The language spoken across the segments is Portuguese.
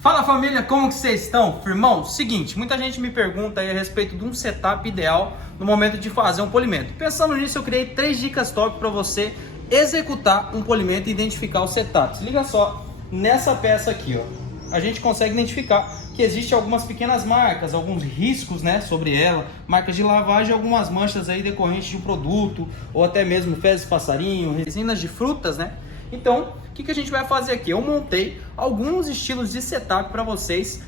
Fala família, como que vocês estão? Firmão, seguinte, muita gente me pergunta aí a respeito de um setup ideal no momento de fazer um polimento. Pensando nisso, eu criei 3 dicas top para você executar um polimento e identificar o setup. Se liga só, nessa peça aqui, ó, a gente consegue identificar que existem algumas pequenas marcas, alguns riscos, né, sobre ela, marcas de lavagem, algumas manchas aí decorrentes de um produto, ou até mesmo fezes de passarinho, resinas de frutas, né? Então, o que a gente vai fazer aqui? Eu montei alguns estilos de setup para vocês,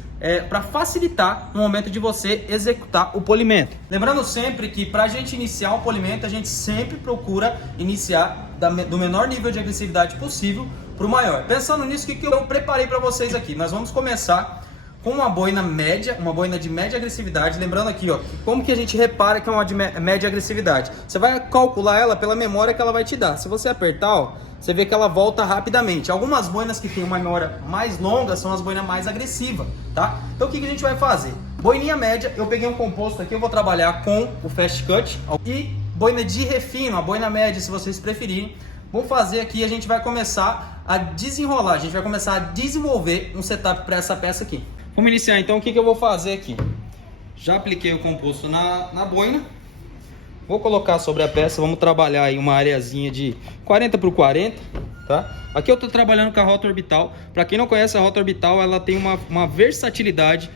para facilitar no momento de você executar o polimento. Lembrando sempre que para a gente iniciar o polimento, a gente sempre procura iniciar do menor nível de agressividade possível para o maior. Pensando nisso, o que eu preparei para vocês aqui? Nós vamos começar com uma boina média, uma boina de média agressividade. Lembrando aqui, ó, como que a gente repara que é uma de média agressividade? Você vai calcular ela pela memória que ela vai te dar. Se você apertar, ó, você vê que ela volta rapidamente. Algumas boinas que tem uma memória mais longa são as boinas mais agressivas, tá? Então o que a gente vai fazer? Boininha média, eu peguei um composto aqui, eu vou trabalhar com o Fast Cut e boina de refino, a boina média, se vocês preferirem. Vou fazer aqui, a gente vai começar a desenrolar, a gente vai começar a desenvolver um setup para essa peça aqui. Vamos iniciar então, o que eu vou fazer aqui? Já apliquei o composto na boina. Vou colocar sobre a peça, vamos trabalhar aí uma areazinha de 40 por 40, tá? Aqui eu estou trabalhando com a rota orbital. Para quem não conhece a rota orbital, ela tem uma versatilidade.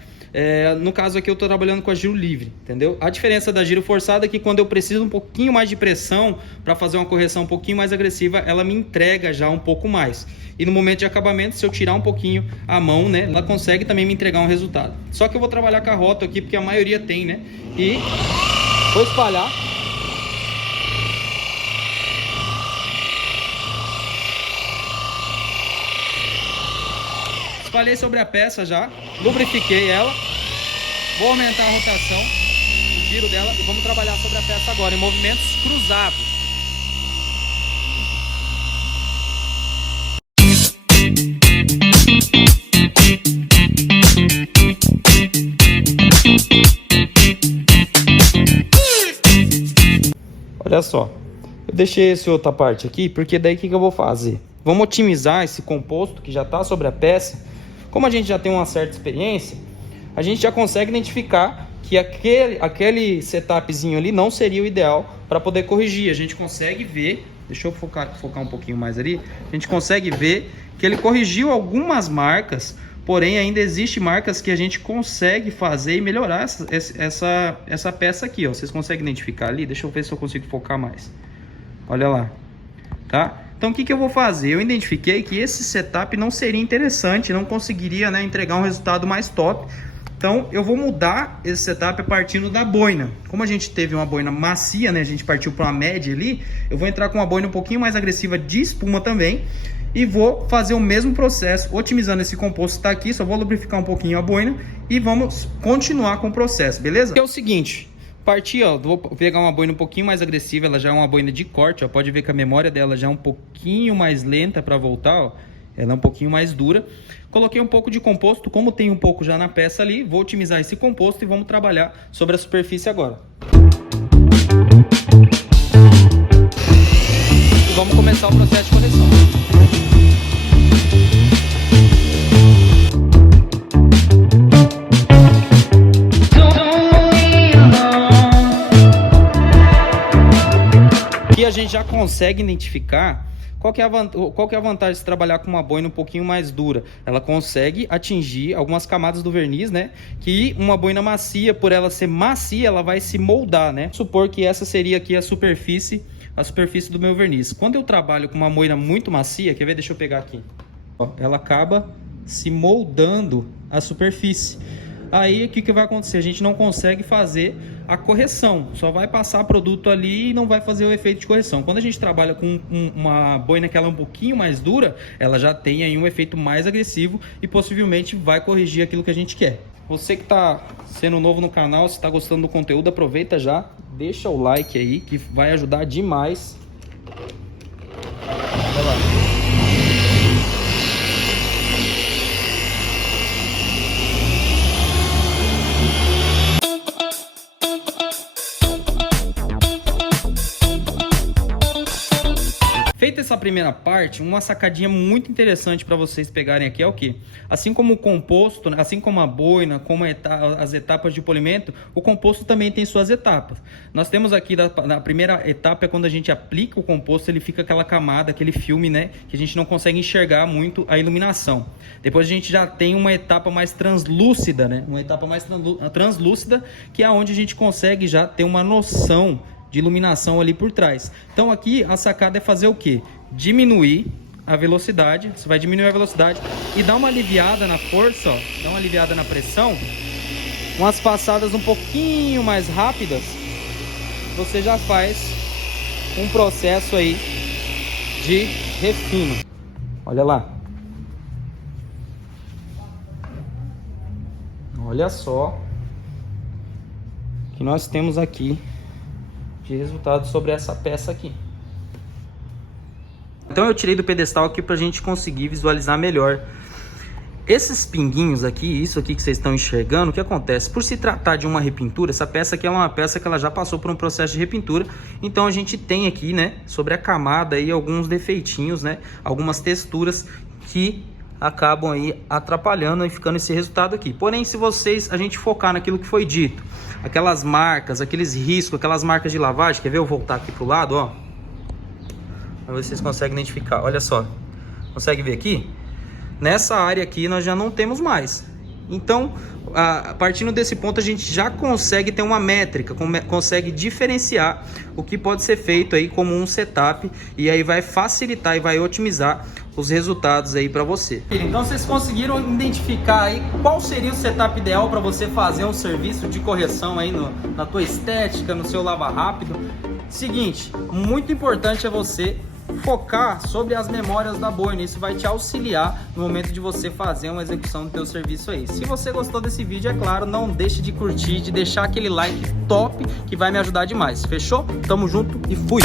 No caso aqui eu estou trabalhando com a giro livre, entendeu? A diferença da giro forçada é que quando eu preciso um pouquinho mais de pressão para fazer uma correção um pouquinho mais agressiva, ela me entrega já um pouco mais. E no momento de acabamento, se eu tirar um pouquinho a mão, né, ela consegue também me entregar um resultado. Só que eu vou trabalhar com a rota aqui, porque a maioria tem, né? E vou espalhar. Espalhei sobre a peça já, lubrifiquei ela, vou aumentar a rotação, o giro dela e vamos trabalhar sobre a peça agora em movimentos cruzados. Olha só, eu deixei essa outra parte aqui porque daí o que eu vou fazer? Vamos otimizar esse composto que já está sobre a peça. Como a gente já tem uma certa experiência, a gente já consegue identificar que aquele setupzinho ali não seria o ideal para poder corrigir. A gente consegue ver, deixa eu focar um pouquinho mais ali, a gente consegue ver que ele corrigiu algumas marcas, porém ainda existe marcas que a gente consegue fazer e melhorar essa peça aqui, ó. Vocês conseguem identificar ali? Deixa eu ver se eu consigo focar mais. Olha lá, tá? Então o que eu vou fazer? Eu identifiquei que esse setup não seria interessante, não conseguiria, né, entregar um resultado mais top. Então eu vou mudar esse setup partindo da boina. Como a gente teve uma boina macia, né, a gente partiu para uma média ali, eu vou entrar com uma boina um pouquinho mais agressiva de espuma também. E vou fazer o mesmo processo, otimizando esse composto que está aqui. Só vou lubrificar um pouquinho a boina e vamos continuar com o processo, beleza? Que é o seguinte... Parti, ó, vou pegar uma boina um pouquinho mais agressiva, ela já é uma boina de corte, ó, pode ver que a memória dela já é um pouquinho mais lenta para voltar, ó, ela é um pouquinho mais dura. Coloquei um pouco de composto, como tem um pouco já na peça ali, vou otimizar esse composto e vamos trabalhar sobre a superfície agora. E vamos começar o processo de correção. Aqui a gente já consegue identificar qual que é a vantagem de se trabalhar com uma boina um pouquinho mais dura. Ela consegue atingir algumas camadas do verniz, né? Que uma boina macia, por ela ser macia, ela vai se moldar, né? Supor que essa seria aqui a superfície do meu verniz. Quando eu trabalho com uma boina muito macia, quer ver? Deixa eu pegar aqui. Ó, ela acaba se moldando a superfície. Aí o que vai acontecer? A gente não consegue fazer a correção, só vai passar produto ali e não vai fazer o efeito de correção. Quando a gente trabalha com uma boina que ela é um pouquinho mais dura, ela já tem aí um efeito mais agressivo e possivelmente vai corrigir aquilo que a gente quer. Você que está sendo novo no canal, se está gostando do conteúdo, aproveita já, deixa o like aí que vai ajudar demais. Vai lá. Feita essa nessa primeira parte, uma sacadinha muito interessante para vocês pegarem aqui é o que? Assim como o composto, assim como a boina, como as etapas de polimento, o composto também tem suas etapas. Nós temos aqui, na primeira etapa é quando a gente aplica o composto, ele fica aquela camada, aquele filme, né? Que a gente não consegue enxergar muito a iluminação. Depois a gente já tem uma etapa mais translúcida, né? Uma etapa mais translúcida, que é onde a gente consegue já ter uma noção de iluminação ali por trás. Então aqui a sacada é fazer o que? Diminuir a velocidade. Você vai diminuir a velocidade e dar uma aliviada na força, ó, dar uma aliviada na pressão, umas passadas um pouquinho mais rápidas. Você já faz um processo aí de refino. Olha lá. Olha só que nós temos aqui de resultado sobre essa peça aqui. Então eu tirei do pedestal aqui para a gente conseguir visualizar melhor. Esses pinguinhos aqui, isso aqui que vocês estão enxergando, o que acontece? Por se tratar de uma repintura, essa peça aqui é uma peça que ela já passou por um processo de repintura. Então a gente tem aqui, né, sobre a camada aí alguns defeitinhos, né, algumas texturas que acabam aí atrapalhando e ficando esse resultado aqui. Porém, se a gente focar naquilo que foi dito, aquelas marcas, aqueles riscos, aquelas marcas de lavagem, quer ver eu voltar aqui pro lado, ó? Vamos ver se vocês conseguem identificar. Olha só, consegue ver aqui? Nessa área aqui nós já não temos mais. Então, partindo desse ponto, a gente já consegue ter uma métrica, consegue diferenciar o que pode ser feito aí como um setup, e aí vai facilitar e vai otimizar os resultados aí para você. Então vocês conseguiram identificar aí qual seria o setup ideal para você fazer um serviço de correção aí na tua estética, no seu lava rápido. Seguinte, muito importante é você focar sobre as memórias da boina. Isso vai te auxiliar no momento de você fazer uma execução do teu serviço aí. Se você gostou desse vídeo, é claro, não deixe de curtir, de deixar aquele like top que vai me ajudar demais. Fechou? Tamo junto e fui!